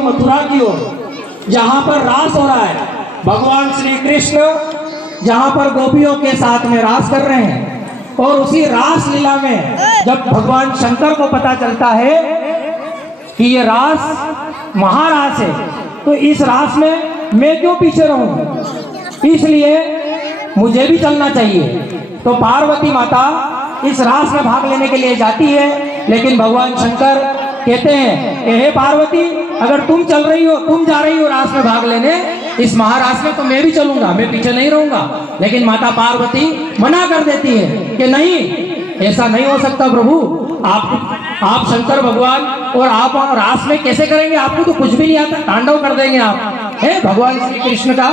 ओर मथुरा की ओर, जहाँ पर रास हो रहा है। भगवान श्री कृष्ण जहाँ पर गोपियों के साथ में रास कर रहे हैं, और उसी रास लीला में जब भगवान शंकर को पता चलता है कि ये रास महारास है, तो इस रास में मैं क्यों पीछे रहूं, इसलिए मुझे भी चलना चाहिए। तो पार्वती माता इस रास में भाग लेने के लिए जाती है, लेकिन भगवान शंकर कहते हैं कि हे पार्वती, अगर तुम चल रही हो, तुम जा रही हो रास में भाग लेने, इस महारास में, तो मैं भी चलूंगा, मैं पीछे नहीं रहूंगा। लेकिन माता पार्वती मना कर देती है कि नहीं, ऐसा नहीं हो सकता प्रभु, आप शंकर भगवान और आप रास में कैसे करेंगे, आपको तो कुछ भी नहीं आता, तांडव कर देंगे आप, है भगवान श्री कृष्ण का।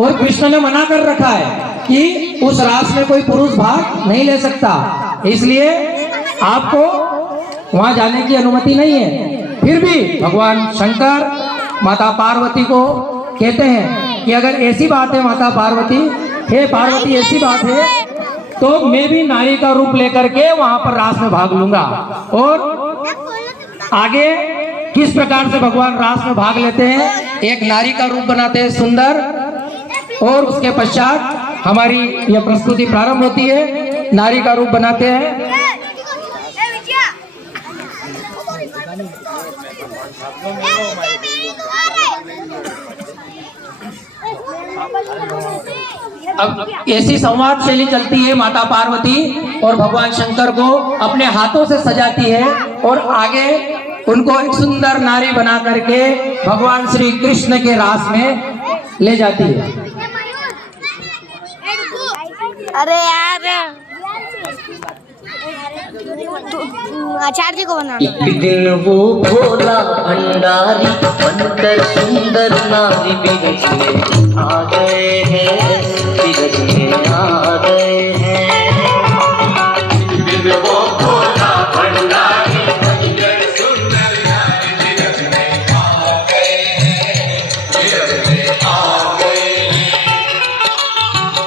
और कृष्ण ने मना कर रखा है कि उस रास में कोई पुरुष भाग नहीं ले सकता, इसलिए आपको वहां जाने की अनुमति नहीं है। फिर भी भगवान शंकर माता पार्वती को कहते हैं कि अगर ऐसी बात है माता पार्वती, हे पार्वती ऐसी बात है, तो मैं भी नारी का रूप लेकर के वहां पर रास में भाग लूंगा। और आगे किस प्रकार से भगवान रास में भाग लेते हैं, एक नारी का रूप बनाते हैं सुंदर, और उसके पश्चात हमारी यह प्रस्तुति प्रारंभ होती है। नारी का रूप बनाते हैं। अब ऐसी संवाद शैली चलती है, माता पार्वती और भगवान शंकर को अपने हाथों से सजाती है और आगे उनको एक सुंदर नारी बना करके भगवान श्री कृष्ण के रास में ले जाती है। अरे यार आचार्य को बना। एक दिन वो भोला भंडारी बनकर सुंदर नारी बिरज में आ गए हैं, बिरज में आ गए हैं। एक दिन वो भोला भंडारी बनकर सुंदर नारी बिरज में आ गए हैं, बिरज में आ गए हैं।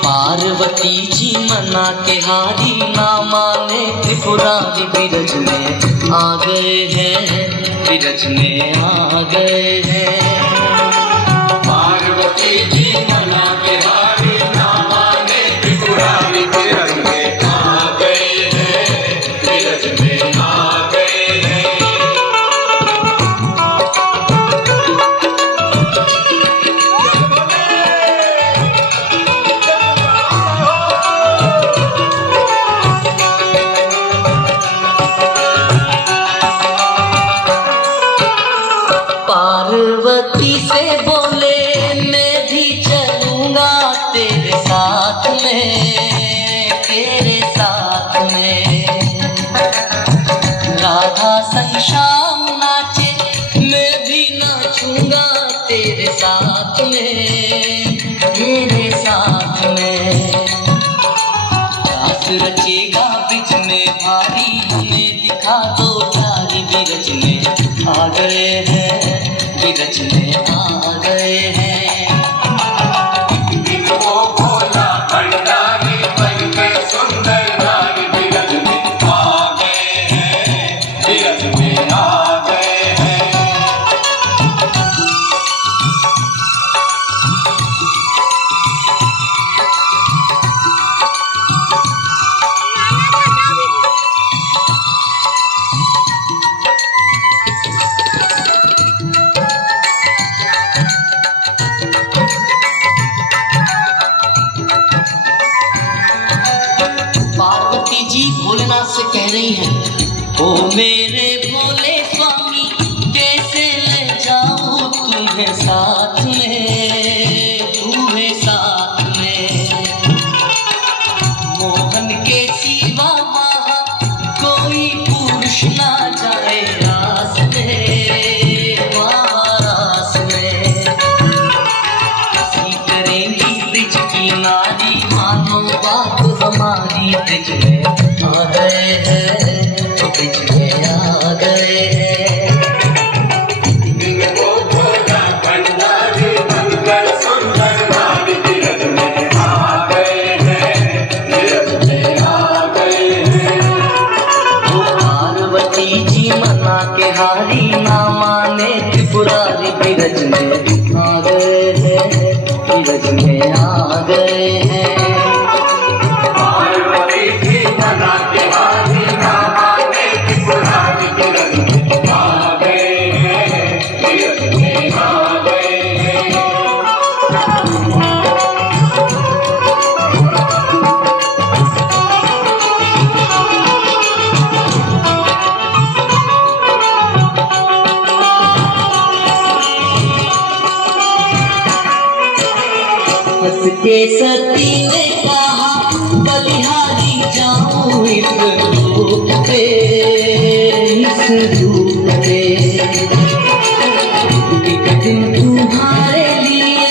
पार्वती जी मना के हारी ना माने त्रिपुरारी बिरज में आ गए हैं, बिरज में आ गए हैं। पार्वती जी मना के हारी ना माने त्रिपुरारी बिरज में आ गए हैं, बिरज में आ गए हैं। पार्वती से बोले मैं भी चलूंगा तेरे साथ में, तेरे साथ में। राधा संग श्याम नाचे मैं भी नाचूंगा तेरे साथ में, तेरे साथ में। रास रचेगा बिच में भारी, हमें दिखा दो प्यारी बिरज में आ गए हैं, बिरज में आ गए हैं। वो भोला भंडारी बनकर सुंदर नारी बिरज में आ गए हैं, बिरज में आ गए हैं। पार्वती जी भोलेनाथ से कह रही हैं, ओ मेरे भोले स्वामी कैसे ले जाऊं तुम्हें साथ में, तुम्हें साथ में। मोहन के सिवा वहाँ कोई पुरुष ना जाए रास में, वहाँ रास में। हंसी करेंगी ब्रिज की नारी, मानो बात हमारी, ब्रिज में आ गए हैं, तो ब्रिज में आ गए हैं। वो भोला भंडारी माने त्रिपुरारी बिरज में आ गए हैं, बिरज में आ गए हैं। पार्वती की मना के हाथी ना माने त्रिपुरारी बिरज में आ गए हैं, बिरज में आ गए हैं। हंस के सती ने कहा बलिहारी जाऊं इस रूप पे, इस रूप पे। एक दिन तुम्हारे लिए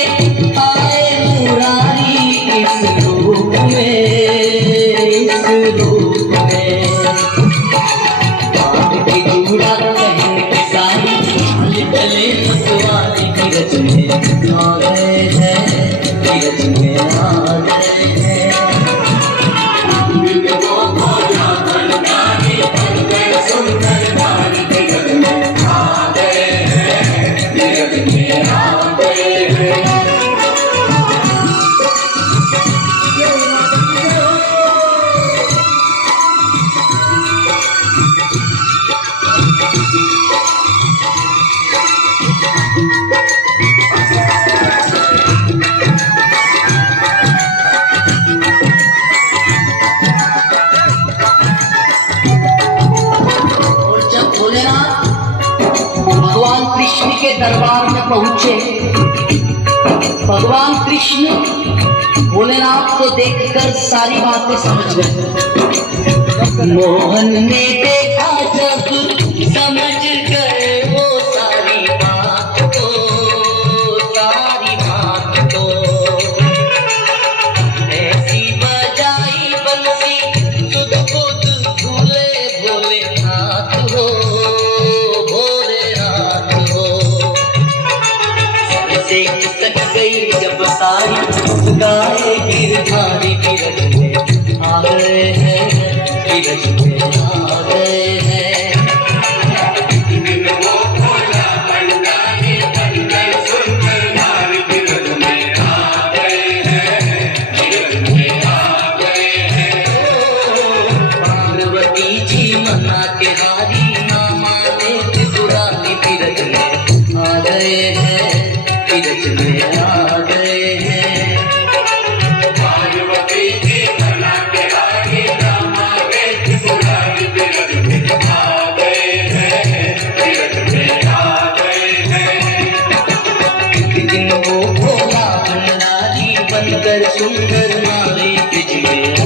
आए मुरारी इस रूप में, इस रूप में। बात की जूड़ा पहन के सारी हाल चले मतवारी बिरज में आ गए हैं, बिरज में आ गए हैं। वो भोला भंडारी बनकर सुंदर नारी बिरज में आ गए हैं, बिरज में आ गए हैं। और जब भोलेनाथ भगवान कृष्ण के दरबार में पहुंचे, भगवान कृष्ण भोलेनाथ को देखकर सारी बातें समझ गए। मोहन ने देखा जब समझ गए वो सारी बात को, सारी बात को। ऐसी बजाई बंसी सुध बुध भूले भोलेनाथ हो, भोलेनाथ हो। सबसे खिसक गई जब सारी गाए गिरधारी बिरज में आ गए हैं, बिरज में आ गए हैं। वो भोला भंडारी बनकर सुंदर नारी बिरज में आ गए हैं, बिरज में आ गए हैं। पार्वती जी मना के हारी ना माने त्रिपुरारी बिरज में आ गए हैं, बिरज में आ गए हैं। पार्वती की मना के हाथी ना माने त्रिपुरारी बिरज में आ गए हैं, बिरज में आ गए हैं। एक दिन वो भोला भंडारी बनकर सुंदर नारी ब्रिज में